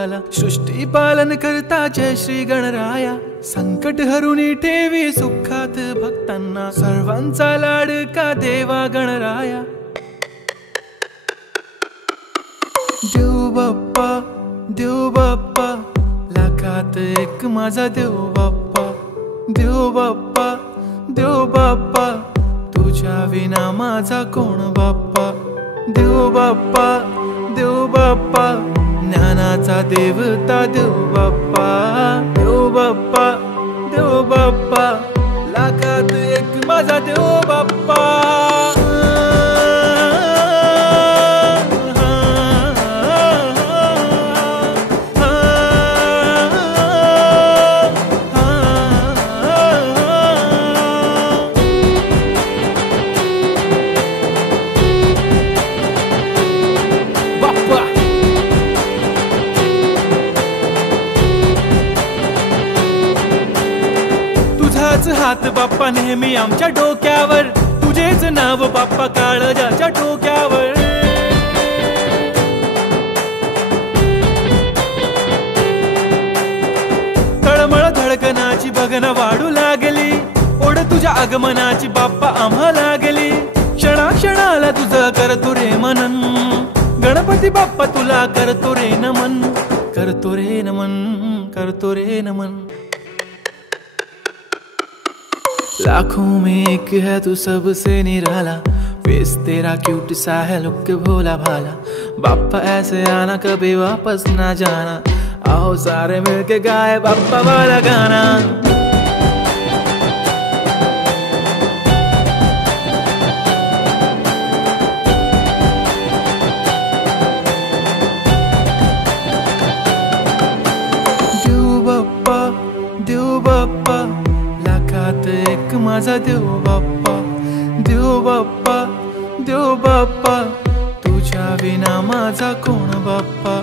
आला। सृष्टी पालन करता जय श्री गणराया, संकट हरुनी ठेवी सुखात भक्तांना, सर्वांचा लाडका देवा गणराया। देव बाप्पा देव बाप्पा, लाखात एक माझा देव बाप्पा। देव बाप्पा देव बाप्पा, तुझ्या विना माझा कोण बाप्पा। देव बाप्पा देव बाप्पा, ज्ञानाचा देवता देव बाप्पा। देव बाप्पा देव बाप्पा, लाखात एक माझा देव बाप्पा। तुझाच हात बाप्पा नेहमी आमच्या डोक्यावर, तुझेच नाव बाप्पा काळजाच्या टोक्यावर। तळमळ धडकनाची बघन वाढू लागली, ओढ तुझ्या आगमनाची बाप्पा आम्हा लागली। क्षणाक्षणाला तुझं करतो रे मनन, गणपती बाप्पा तुला करतो रे नमन। करतो रे नमन करतो रे नमन। लाखों में एक है तू सबसे निराला, फेस तेरा क्यूट सा है लुक भोला भाला। बाप्पा ऐसे आना कभी वापस ना जाना, आओ सारे मिलके गाए बाप्पा वाला गाना। देव बाप्पा देव बाप्पा, लाखात एक माझा देव बाप्पा। देव बाप्पा देव बाप्पा, तुझ्या विना माझा कोण बाप्पा।